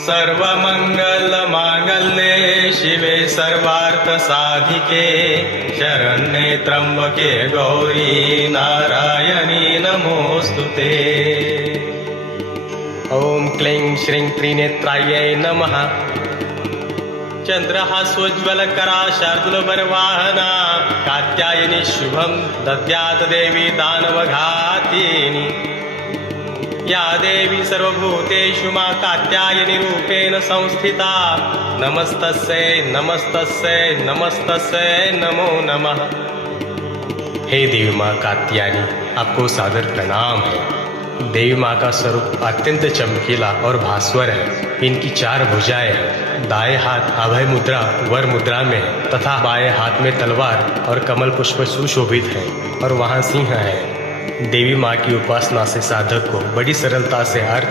सर्वमंगलमांगल्ये शिवे सर्वार्थसाधिके शरण्ये त्र्यंबके गौरी नारायणी नमोस्तुते। ओम क्लीं श्रीं त्रिनेत्रायै नमः। चंद्रहासोज्ज्वलकरा शार्दूलबरवाहना कात्यायनी शुभं दद्यात् देवी दानवघातिनी। या देवी सर्वभूतेषु मा कात्यायनी रूपेण संस्थिता। नमस्तस्यै नमस्तस्यै नमस्तस्यै नमो नमः। हे देवी माँ कात्यायनी, आपको सादर प्रणाम है। देवी माँ का स्वरूप अत्यंत चमकीला और भास्वर है। इनकी 4 भुजाएं हैं। दाएं हाथ अभय मुद्रा वर मुद्रा में है तथा बाएं हाथ में तलवार और कमल पुष्प सुशोभित है और वहाँ सिंह है। देवी माँ की उपासना से साधक को बड़ी सरलता से अर्थ